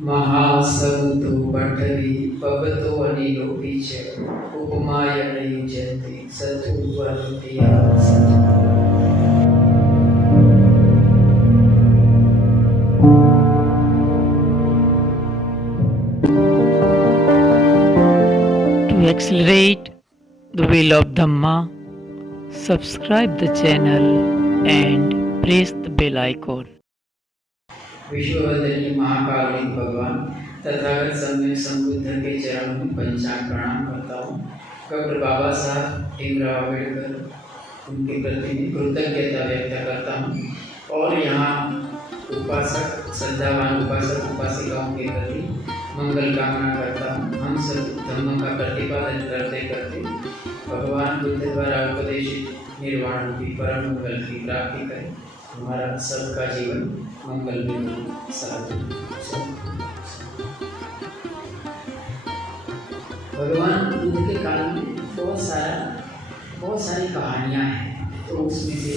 महासंतो पठवी भवतो अनिलो बीच उपमाय नहीं जयति सतु वरुतिया To accelerate the wheel of Dhamma, subscribe the channel and press the bell icon. विश्ववंदनीय महाकारुणिक भगवान तथागत सम्यक संबुद्ध के चरणों में पंचांग प्रणाम करता हूँ। डॉक्टर बाबा साहब भीमराव अम्बेडकर उनके प्रति कृतज्ञता व्यक्त करता हूँ और यहाँ उपासक श्रद्धावान उपासक उपासिकाओं के प्रति मंगल कामना करता हूँ। हम सब धर्म का प्रतिपादन करते करते भगवान बुद्ध द्वारा उपदेशित निर्वाण रूपी परम मंगल की प्राप्ति करें। हमारा सबका जीवन मंगल में साधु। भगवान बुद्ध के काल में बहुत सारी कहानियाँ हैं, तो उसमें से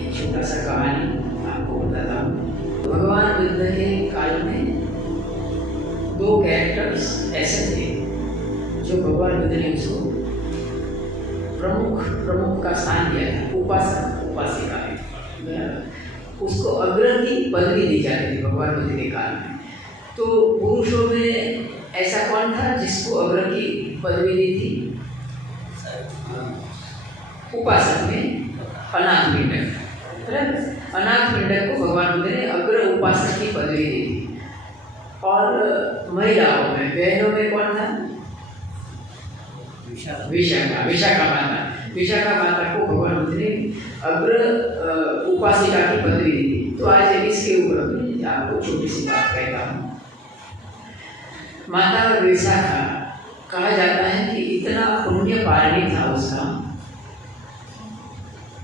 एक छोटा सा कहानी आपको बताता हूँ। भगवान बुद्ध के काल में दो कैरेक्टर्स ऐसे थे जो भगवान बुद्ध ने उसको प्रमुख का स्थान दिया था। उपासक उपासिका उसको अग्रणी पदवी दी जाती थी भगवान बुद्ध के काल में। तो पुरुषों में ऐसा कौन था जिसको अग्रणी पदवी दी थी? उपासक में अनाथ पिंडक। अनाथ पिंडक को भगवान बुद्ध ने अग्र उपासक की पदवी दी थी। और महिलाओं में बहनों में कौन था? विशाखा माता। विशाखा माता को भगवान बुद्ध ने अग्र उपासिका की पदवी दी थी। तो आज इसके ऊपर आपको छोटी सी बात कहता हूँ। माता विशाखा कहा जाता है कि इतना पुण्य पारणी था उसका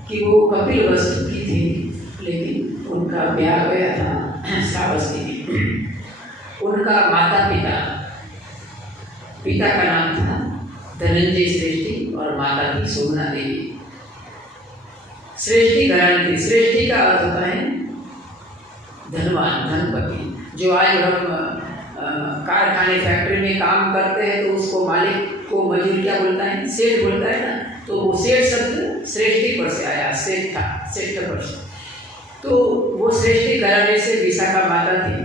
कि वो कपिल वस्तु की थी, लेकिन उनका ब्याह गया था श्रावस्ती में। उनका पिता का नाम था धनंजय श्रेष्ठी और माता थी सोमना देवी। श्रेष्ठी घराने थी। श्रेष्ठी का अर्थ होता है धनवान, धनपति। जो आज हम कारखाने फैक्ट्री में काम करते हैं तो उसको मालिक को मजदूर क्या बोलता है? सेठ बोलता है ना। तो वो सेठ शब्द श्रेष्ठी पर से आया, सेठ पर से। तो वो श्रेष्ठी घराने से विशाखा माता थी।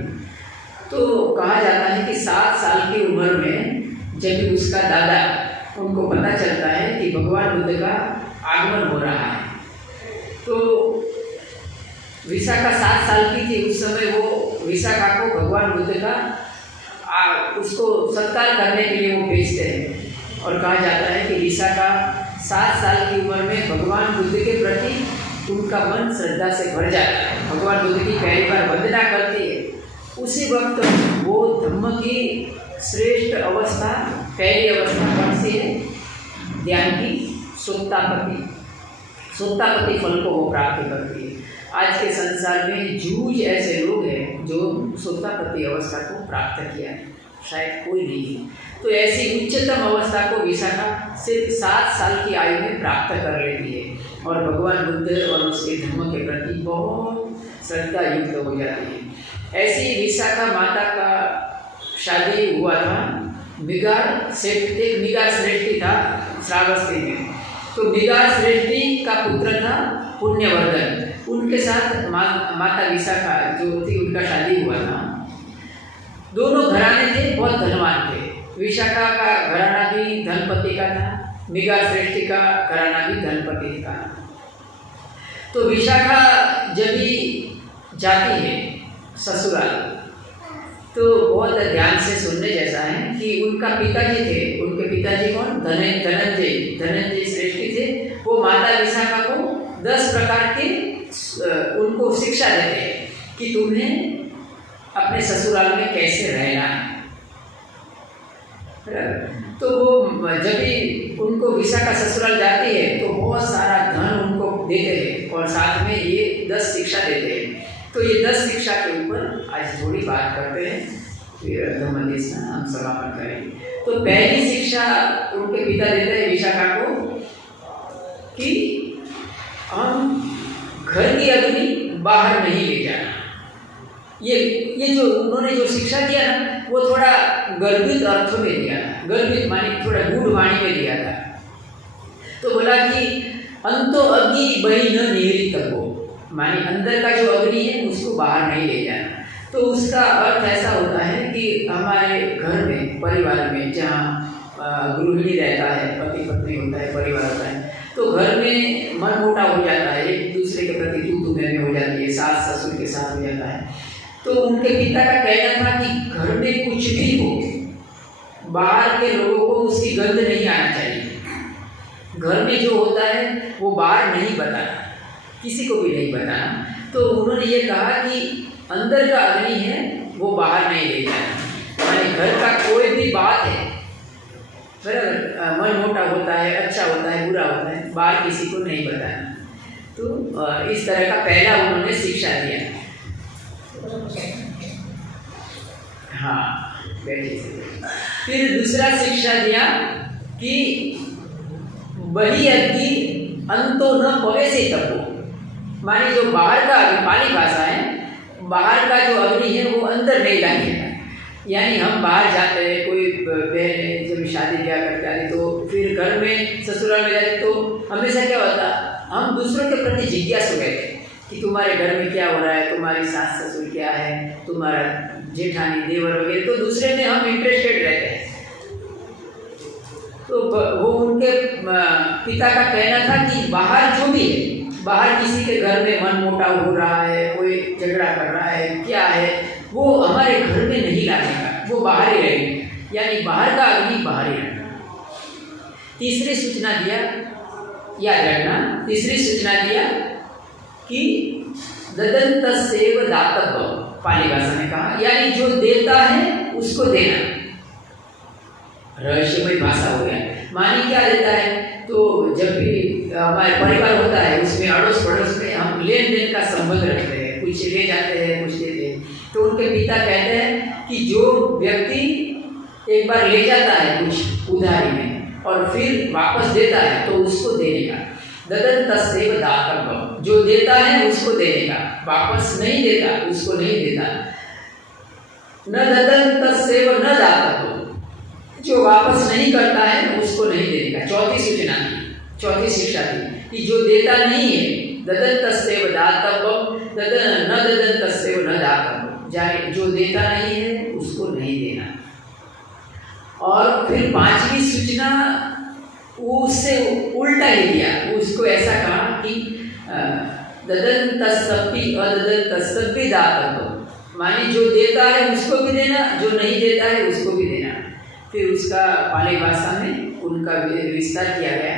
तो कहा जाता है कि 7 साल की उम्र में जब उसका दादा उनको पता चलता है कि भगवान बुद्ध का आगमन हो रहा है, तो विशाखा 7 साल की थी उस समय। वो विशाखा को भगवान बुद्ध का उसको सत्कार करने के लिए वो भेजते हैं। और कहा जाता है कि विशाखा 7 साल की उम्र में भगवान बुद्ध के प्रति उनका मन श्रद्धा से भर जाता है। भगवान बुद्ध की पहली बार वंदना करती है। उसी वक्त वो धम्म की श्रेष्ठ अवस्था, पहली अवस्था कौन सी है? ध्यान की सुत्तापति फल को वो प्राप्त करती है। आज के संसार में जूझ ऐसे लोग हैं जो सुत्तापति अवस्था को प्राप्त किया है, शायद कोई नहीं है। तो ऐसी उच्चतम अवस्था को विशाखा सिर्फ 7 साल की आयु में प्राप्त कर लेती है और भगवान बुद्ध और उसके धर्म के प्रति बहुत श्रद्धा युक्त हो जाती है। ऐसी विशाखा माता का शादी हुआ था मिगार सेठ। एक मिगार श्रेष्ठी था श्रावस्ती में। तो मिगार श्रेष्ठी का पुत्र था पुण्यवर्धन। उनके साथ माता विशाखा जो थी उनका शादी हुआ था। दोनों घराने थे, बहुत धनवान थे। विशाखा का घराना भी धनपति का था, मिगार श्रेष्ठी का घराना भी धनपति का। तो विशाखा जब भी जाती है ससुराल तो बहुत ध्यान से सुनने जैसा है कि उनका पिताजी थे। उनके पिताजी कौन? धनंजय श्रेष्ठी थे। वो माता विशाखा को 10 प्रकार के उनको शिक्षा देते हैं कि तुम्हें अपने ससुराल में कैसे रहना है। तो वो जब भी उनको विशाखा ससुराल जाती है तो बहुत सारा धन उनको देते हैं और साथ में ये 10 शिक्षा देते हैं। तो ये 10 शिक्षा के ऊपर आज थोड़ी बात करते हैं, फिर धम्मदेश का हम समापन करेंगे। तो पहली शिक्षा उनके पिता देते हैं विशाखा को कि हम घर की अग्नि बाहर नहीं ले जाना। ये जो उन्होंने जो शिक्षा दिया ना, वो थोड़ा गर्भित अर्थ में दिया था। गर्भित माने थोड़ा गूढ़ वाणी में दिया था। तो बोला कि अंतो अग्नि बही न निहरी तको, माने अंदर का जो अग्नि है उसको बाहर नहीं ले जाना। तो उसका अर्थ ऐसा होता है कि हमारे घर में, परिवार में, जहाँ गृहिणी रहता है, पति पत्नी होता है, परिवार होता है, तो घर में मनमुटाव हो जाता है, एक दूसरे के प्रति तू में हो जाती है, सास ससुर के साथ हो जाता है। तो उनके पिता का कहना था कि घर में कुछ भी हो, बाहर के लोगों को उसकी गंध नहीं आना चाहिए। घर में जो होता है वो बाहर नहीं बताना, किसी को भी नहीं बताना। तो उन्होंने ये कहा कि अंदर का अग्नि है वो बाहर नहीं ले जाना। माने घर का कोई भी बात है, बराबर, मन मोटा होता है, अच्छा होता है, बुरा होता है, बाहर किसी को नहीं बताना। तो इस तरह का पहला उन्होंने शिक्षा दिया। हाँ, बैठिए। फिर दूसरा शिक्षा दिया कि बही अग्नि अंतो न पवेसे तपो, माने जो बाहर का अग्नि, पाली भाषा है, बाहर का जो अग्नि है वो अंदर नहीं लाएगा। यानी हम बाहर जाते हैं, कोई बहन जब शादी ब्याह करते हैं तो फिर घर में ससुराल में जाते तो हमेशा क्या होता, हम दूसरों के प्रति जिज्ञासु रहते कि तुम्हारे घर में क्या हो रहा है, तुम्हारी सास ससुर क्या है, तुम्हारा जेठानी देवर वगैरह, तो दूसरे में हम इंटरेस्टेड रहते हैं। तो वो उनके पिता का कहना था कि बाहर जो भी है, बाहर किसी के घर में मन मोटाव हो रहा है, कोई झगड़ा कर रहा है, क्या है, वो हमारे घर में नहीं लाने का, वो बाहर ही रहेंगे। यानी बाहर का अग्नि बाहर ही रहना। तीसरी सूचना दिया, याद रखना, तीसरी सूचना दिया कि ददन्तस्यैव दातव्यम्, पाली भाषा में कहा, यानी जो देता है उसको देना। रहस्यमय भाषा हो गया। मानी क्या देता है, तो जब भी हमारे परिवार होता है उसमें अड़ोस पड़ोस में हम लेन देन का संबंध रखते हैं, कुछ ले जाते हैं, कुछ देते हैं। तो उनके पिता कहते हैं कि जो व्यक्ति एक बार ले जाता है कुछ उधारी में और फिर वापस देता है तो उसको देने का। ददन्तस्यैव दातव्यम्, जो देता है उसको देने का, वापस नहीं देता उसको नहीं देता। न ददन्तस्यैव न दातव्यम्, जो वापस नहीं करता है उसको नहीं देने का। चौथी सूचना दी, चौथी शिक्षा दी कि जो देता नहीं है, ददन्तस्यैव दातव्यम्, न ददन्तस्यैव न दातव्यम्, जाने जो देता नहीं है उसको नहीं देना। और फिर पांचवी सूचना उससे उल्टा ही दिया, उसको ऐसा कहा कि ददन्तस्सपि अददन्तस्सपि दातव्यम्, माने जो देता है उसको भी देना, जो नहीं देता है उसको भी देना। फिर उसका पाली भाषा में उनका विस्तार किया गया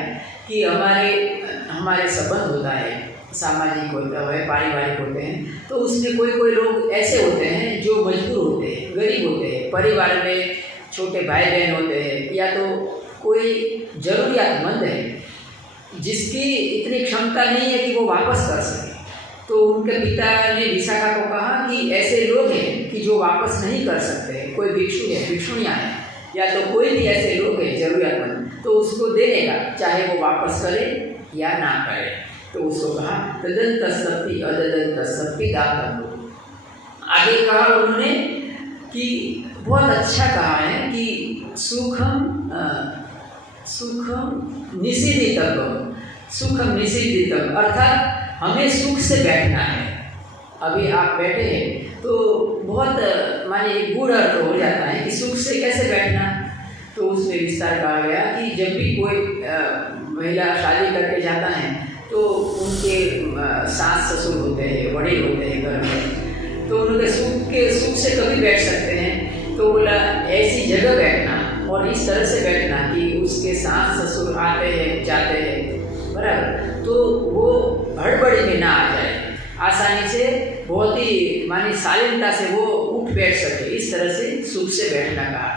कि हमारे संबंध होता है, सामाजिक होता है, पारिवारिक होते हैं, तो उसमें कोई लोग ऐसे होते हैं जो मजबूर होते हैं, गरीब होते हैं, परिवार में छोटे भाई बहन होते हैं, या तो कोई जरूरियातमंद है जिसकी इतनी क्षमता नहीं है कि वो वापस कर सके। तो उनके पिता ने विशाखा को कहा कि ऐसे लोग हैं कि जो वापस नहीं कर सकते, कोई भिक्षु है, भिक्षुणियाँ हैं, या तो कोई भी ऐसे लोग हैं जरूरतमंद, तो उसको देने का, चाहे वो वापस करे या ना करे। तो उसको कहा ददन्तस्सपि अददन्तस्सपि दातव्यम्। आगे कहा उन्होंने कि बहुत अच्छा कहा है कि सुखम निषेधितव्यम्, सुखम निषेधितव्यम्, अर्थात हमें सुख से बैठना है। अभी आप बैठे हैं तो बहुत माने गुड़ अर्थ हो जाता है कि सुख से कैसे बैठना। तो उसमें विस्तार कहा गया कि जब भी कोई महिला शादी करके जाता है तो उनके सास ससुर होते हैं, बड़े होते हैं घर में, तो उनके सुख से कभी बैठ सकते हैं। तो बोला ऐसी जगह बैठना और इस तरह से बैठना कि उसके सास ससुर आते हैं जाते हैं, बराबर, तो वो हड़बड़ी में ना आ जाए, आसानी से बहुत ही मानी शालीनता से वो उठ बैठ सके, इस तरह से सुख से बैठना कहा।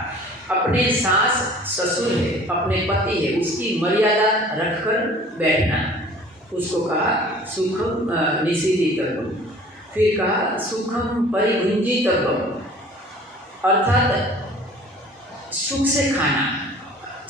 अपने सास ससुर है, अपने पति है, उसकी मर्यादा रखकर बैठना, उसको कहा सुखम निषेधितव्यम्। फिर कहा सुखम परिभुंजितव्यम्, अर्थात सुख से खाना,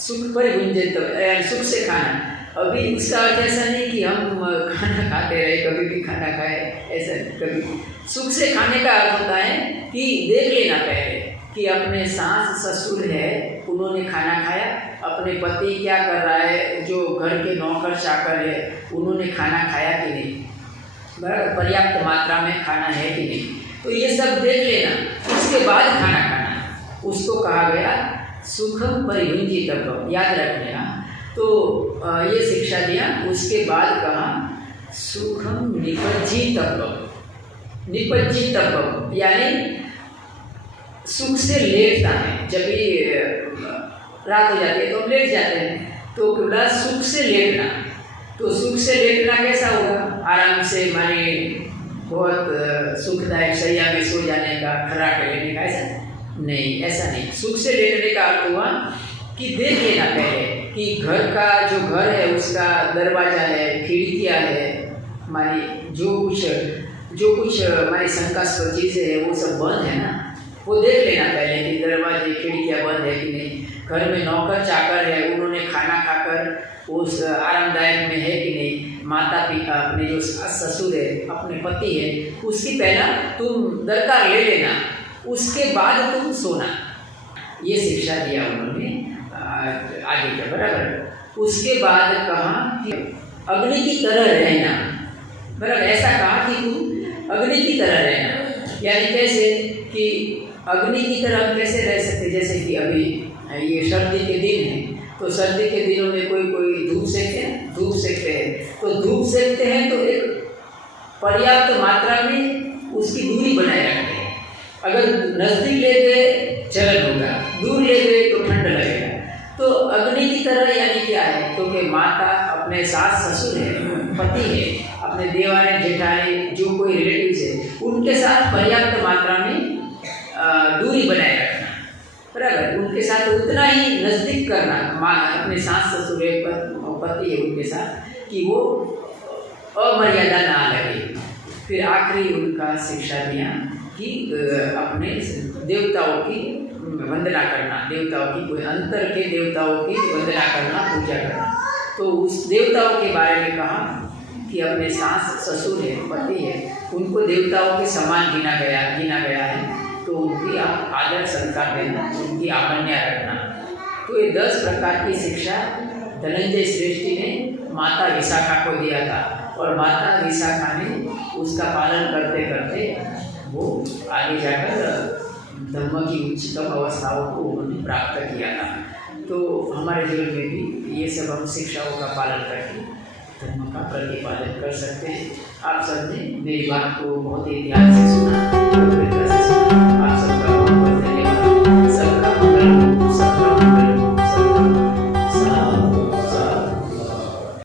सुख परिभुंजितव्यम्, सुख से खाना, अभी उसका अर्थ ऐसा नहीं कि हम खाना खाते रहे, कभी भी खाना खाए, ऐसा कभी। सुख से खाने का अर्थ होता है कि देख लेना पहले कि अपने सास ससुर है, उन्होंने खाना खाया, अपने पति क्या कर रहा है, जो घर के नौकर चाकर है उन्होंने खाना खाया कि नहीं, बराबर पर्याप्त मात्रा में खाना है कि नहीं, तो ये सब देख लेना, उसके बाद खाना खाना, उसको कहा गया सुखम परिभुंजितव्यम, याद रखना। तो ये शिक्षा दिया। उसके बाद कहा सुखम निपज्जितव्यम, निपज्जितव्यम यानी सुख से लेटना है। जब भी रात हो जाती है तो हम लेट जाते हैं, तो बोला सुख से लेटना। तो सुख से लेटना कैसा होगा? आराम से माने बहुत सुखदायक शैया में सो जाने का, खर्राटे लेने का, ऐसा नहीं, ऐसा नहीं। सुख से लेटने का अर्थ हुआ कि देख लेना पहले कि घर का जो घर है उसका दरवाज़ा है, खिड़कियाँ है, मानी जो कुछ हमारी शंकास्पद चीज़ें है वो सब बंद है ना, वो देख लेना पहले कि दरवाजे खिड़कियाँ बंद है कि नहीं, घर में नौकर चाकर है उन्होंने खाना खाकर उस आरामदायक में है कि नहीं, माता पिता अपने जो ससुर है, अपने पति है, उसकी पहला तुम दरकार ले लेना, उसके बाद तुम सोना। ये शिक्षा दिया उन्होंने आगे का, बराबर। उसके बाद कहा कि अग्नि की तरह रहना, बराबर, ऐसा कहा कि तुम अग्नि की तरह रहना। यानी कैसे कि अग्नि की तरह हम कैसे रह सकते, जैसे कि अभी ये सर्दी के दिन है, तो सर्दी के दिनों में कोई धूप सेकते हैं, तो धूप सेकते हैं तो एक पर्याप्त मात्रा में उसकी दूरी बनाए रखते हैं। अगर नज़दीक ले गए जलन होगा, दूर ले गए तो ठंड लगेगा। तो अग्नि की तरह यानी क्या है? तो कि माता अपने सास ससुर है, पति है, अपने देवाने जेठानी जो कोई रिलेटिव्स है, उनके साथ पर्याप्त मात्रा में दूरी बनाए रखना, बराबर। उनके साथ उतना ही नज़दीक करना, अपने सास ससुर है, पति है उनके साथ, कि वो अमर्यादा ना लगे। फिर आखिरी उनका शिक्षा दिया कि अपने देवताओं की वंदना करना, देवताओं की कोई अंतर के देवताओं की वंदना करना, पूजा करना। तो उस देवताओं के बारे में कहा कि अपने सास ससुर है, पति है, उनको देवताओं के समान गिना गया है, तो उनकी आप आदर सत्कार देना, उनकी आज्ञा रखना। तो ये 10 प्रकार की शिक्षा धनंजय श्रेष्ठी ने माता विशाखा को दिया था, और माता विशाखा ने उसका पालन करते करते वो आगे जाकर धर्म की उच्चतम अवस्थाओं को उन्होंने प्राप्त किया था। तो हमारे जीवन में भी ये सब हम शिक्षाओं का पालन करके धर्म का प्रतिपादन कर सकते हैं। आप सबने मेरी बात को बहुत ही ध्यान से सुना।